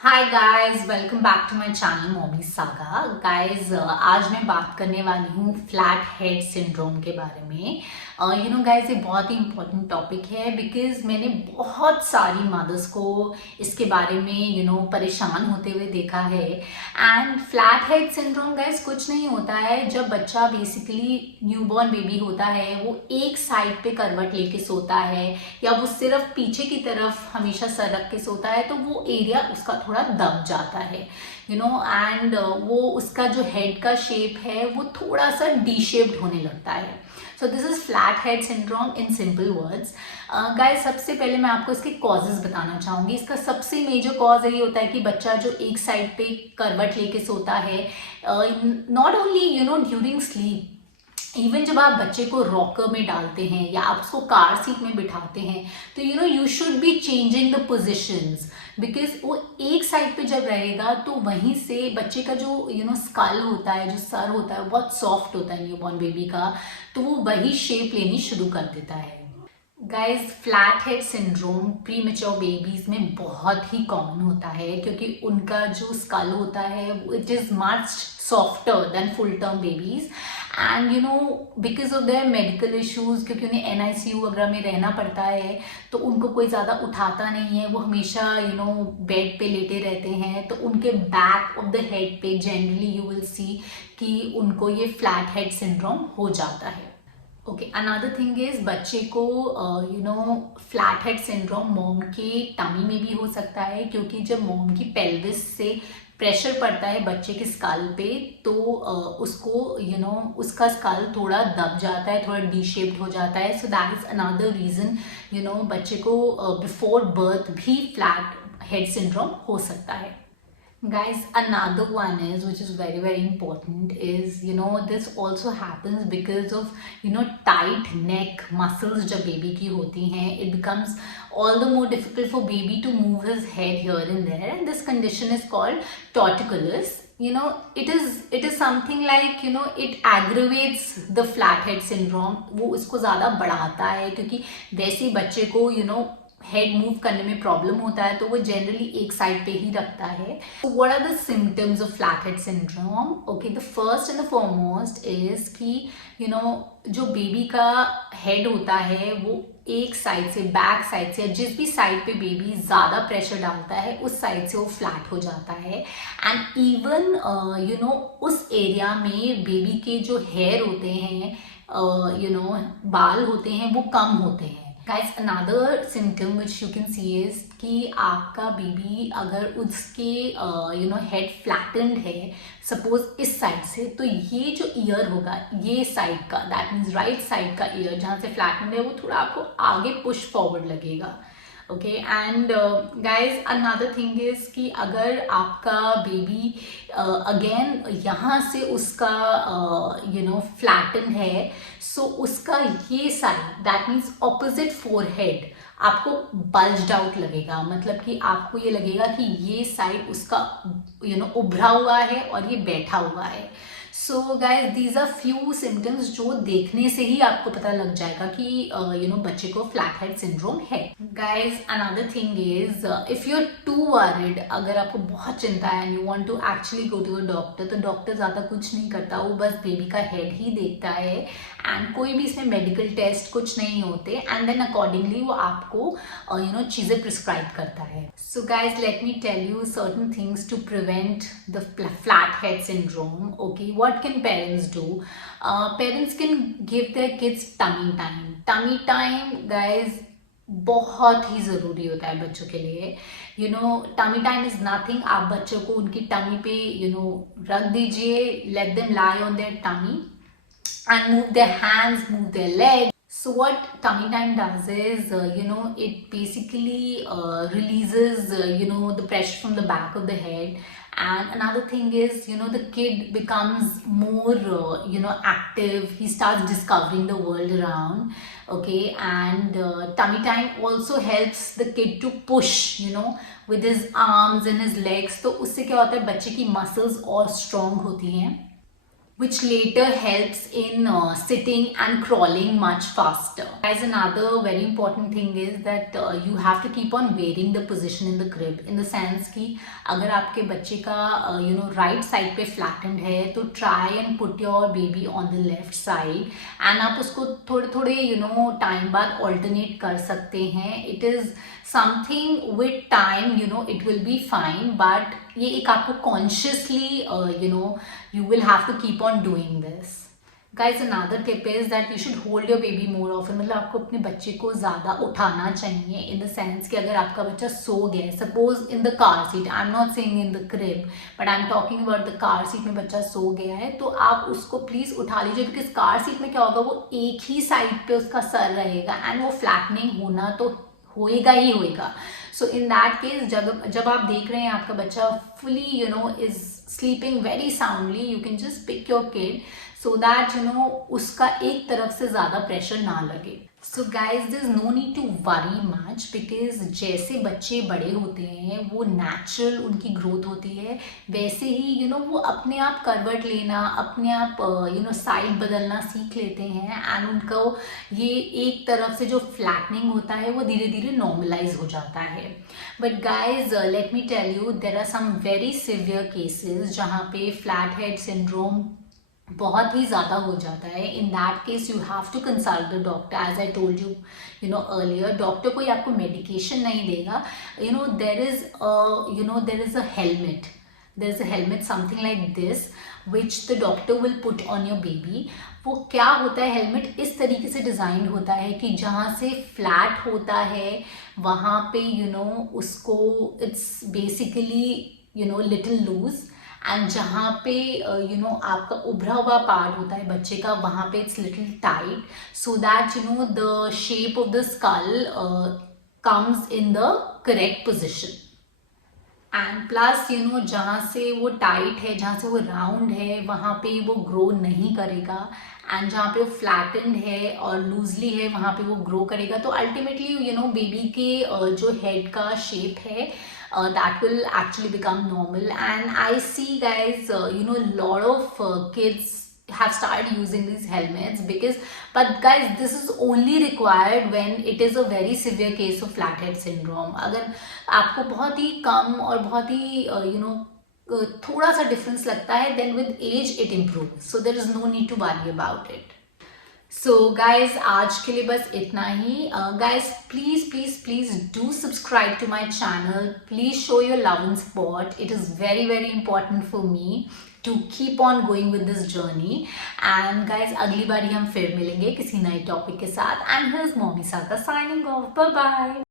Hi guys, welcome back to my channel Mommy Saga. Guys, आज मैं बात करने वाली हूँ फ्लैट हेड सिंड्रोम के बारे में। गाइस, ये बहुत ही इम्पोर्टेंट टॉपिक है बिकॉज मैंने बहुत सारी मदर्स को इसके बारे में परेशान होते हुए देखा है। And flat head syndrome guys कुछ नहीं होता है। जब बच्चा बेसिकली न्यूबॉर्न बेबी होता है वो एक साइड पे करवट लेके सोता है या वो सिर्फ पीछे की तरफ हमेशा सर रख के सोता है तो वो एरिया उसका थोड़ा दब जाता है एंड वो उसका जो हेड का शेप है वो थोड़ा सा डी शेप्ड होने लगता है। So this is flat head syndrome in simple words. Guys, सबसे पहले मैं आपको इसके कॉजेज बताना चाहूंगी। इसका सबसे मेजर कॉज यही होता है कि बच्चा जो एक साइड पे करवट लेके सोता है, not only during sleep, even जब आप बच्चे को रॉकर में डालते हैं या आप उसको कार सीट में बिठाते हैं तो you should be changing the positions because वो एक साइड पे जब रहेगा तो वहीं से बच्चे का जो स्कल होता है, जो सर होता है, बहुत सॉफ्ट होता है न्यूबॉर्न बेबी का, तो वो वही शेप लेनी शुरू कर देता है। Guys, flat head syndrome pre mature babies में बहुत ही कॉमन होता है क्योंकि उनका जो स्कल होता है it is much softer then full term babies. And because of their medical issues, क्योंकि उन्हें एनआईसीयू वगैरह में रहना पड़ता है तो उनको कोई ज़्यादा उठाता नहीं है, वो हमेशा बेड पे लेटे रहते हैं, तो उनके बैक ऑफ द हेड पे जनरली यू विल सी कि उनको ये फ्लैट हेड सिंड्रोम हो जाता है। ओके, अनदर थिंग इज बच्चे को फ्लैट हेड सिंड्रोम मॉम के टमी में भी हो सकता है क्योंकि जब मॉम की पेल्विस से प्रेशर पड़ता है बच्चे के स्कल पे तो उसको उसका स्कल थोड़ा दब जाता है, थोड़ा डी शेप्ड हो जाता है। So that is another reason बच्चे को बिफोर बर्थ भी फ्लैट हेड सिंड्रोम हो सकता है। Guys, another one is, which is very very important, is this also happens because of tight neck muscles जब baby की होती हैं, it becomes all the more difficult for baby to move his head here and there, and this condition is called torticollis. It is something like it aggravates the flat head syndrome. वो इसको ज़्यादा बढ़ाता है क्योंकि वैसे ही बच्चे को head move करने में प्रॉब्लम होता है तो वो जनरली एक साइड पे ही रखता है। What are the symptoms of flat head syndrome? Okay, the first and the foremost is कि जो बेबी का हेड होता है वो एक साइड से, बैक साइड से, जिस भी साइड पे बेबी ज्यादा प्रेशर डालता है उस साइड से वो फ्लैट हो जाता है। एंड इवन उस एरिया में बेबी के जो हेयर होते हैं, बाल होते हैं, वो कम होते हैं। Guys, another symptom which you can see is कि आपका बेबी अगर उसके हेड फ्लैटेंड है सपोज इस साइड से, तो ये जो ईयर होगा ये साइड का, दैट मीन्स राइट साइड का ईयर जहाँ से फ्लैटेंड है वो थोड़ा आपको आगे पुश फॉरवर्ड लगेगा। Okay, and guys another thing is कि अगर आपका बेबी अगेन यहाँ से उसका फ्लैटन है, सो उसका ये side, that means opposite forehead, आपको बल्ज्ड आउट लगेगा। मतलब कि आपको ये लगेगा कि ये साइड उसका उभरा हुआ है और ये बैठा हुआ है। So guys, these are few symptoms जो देखने से ही आपको पता लग जाएगा कि बच्चे को फ्लैट हेड सिंड्रोम है। Guys, another thing is if you are too worried, अगर आपको बहुत चिंता है and you want to actually go to a doctor, तो डॉक्टर ज्यादा कुछ नहीं करता, वो बस बेबी का हेड ही देखता है एंड कोई भी इसमें मेडिकल टेस्ट कुछ नहीं होते एंड देन अकॉर्डिंगली वो आपको चीजें प्रिस्क्राइब करता है। So guys, let me tell you certain things to prevent the flat head syndrome. Okay, what can parents do? Parents can give their kids tummy time. Tummy time, guys, बहुत ही ज़रूरी होता है बच्चों के लिए। टमी टाइम इज नथिंग, आप बच्चों को उनकी टमी पे रख दीजिए, let them lie on their tummy and move their hands, move their legs. So what tummy time does is, it basically releases, the pressure from the back of the head. And another thing is, the kid becomes more, active. He starts discovering the world around. Okay, and tummy time also helps the kid to push, with his arms and his legs. तो उससे क्या होता है, बच्चे की muscles और strong होती हैं which later helps in sitting and crawling much faster. Guys, another very important thing is that you have to keep on varying the position in the crib, in the sense कि अगर आपके बच्चे का right side पे flattened है तो try and put your baby on the left side and आप उसको थोड़े थोड़े time बाद alternate कर सकते हैं. It is something with time it will be fine, but ये एक आपको consciously you will have to keep on doing this. Guys, another tip is that you should hold your baby more often. मतलब आपको अपने बच्चे को ज़्यादा उठाना चाहिए, in the sense कि अगर आपका बच्चा सो गया है, suppose in the car seat, I'm not saying in the crib, but I'm talking about the car seat में बच्चा सो गया है, तो आप उसको प्लीज़ उठा लीजिए, because कार सीट में क्या होगा, वो एक ही साइड पे उसका सर रहेगा एंड वो फ्लैटनिंग होना तो होएगा ही होएगा. सो इन दैट केस जब आप देख रहे हैं आपका बच्चा fully is sleeping very soundly, you can just pick your kid so that उसका एक तरफ से ज़्यादा प्रेशर ना लगे. So guys there is no need to worry much, because जैसे बच्चे बड़े होते हैं वो नेचुरल उनकी ग्रोथ होती है, वैसे ही वो अपने आप करवट लेना, अपने आप साइड बदलना सीख लेते हैं एंड उनको ये एक तरफ से जो फ्लैटनिंग होता है वो धीरे धीरे नॉर्मलाइज हो जाता है. But guys let me tell you, there are some very severe cases जहाँ पे फ्लैट हेड सिंड्रोम बहुत ही ज़्यादा हो जाता है. In that case you have to consult the doctor. As I told you earlier, doctor कोई आपको मेडिकेशन नहीं देगा. There is a helmet, there is a helmet something like this which the doctor will put on your baby. वो क्या होता है, helmet इस तरीके से डिज़ाइन होता है कि जहाँ से फ्लैट होता है वहाँ पे उसको it's basically little loose, and जहाँ पे आपका उभरा हुआ पार्ट होता है बच्चे का, वहाँ पे it's little tight, so that the shape of the skull comes in the correct position. And plus जहाँ से वो टाइट है, जहाँ से वो राउंड है, वहाँ पे वो ग्रो नहीं करेगा, एंड जहाँ पे वो फ्लैटेंड है और लूजली है वहाँ पे वो ग्रो करेगा. तो अल्टीमेटली बेबी के जो हेड का शेप है that will actually become normal. And I see guys lot of kids have started using these helmets but guys this is only required when it is a very severe case of flathead syndrome. अगर आपको बहुत ही कम और बहुत ही थोड़ा सा difference लगता है, then with age it improves, so there is no need to worry about it. So guys आज के लिए बस इतना ही. Guys please please please do subscribe to my channel. Please show your love and support. It is very very important for me to keep on going with this journey. And guys अगली बार हम फिर मिलेंगे किसी नए topic के साथ. And here is Mommy Saga signing off. Bye bye.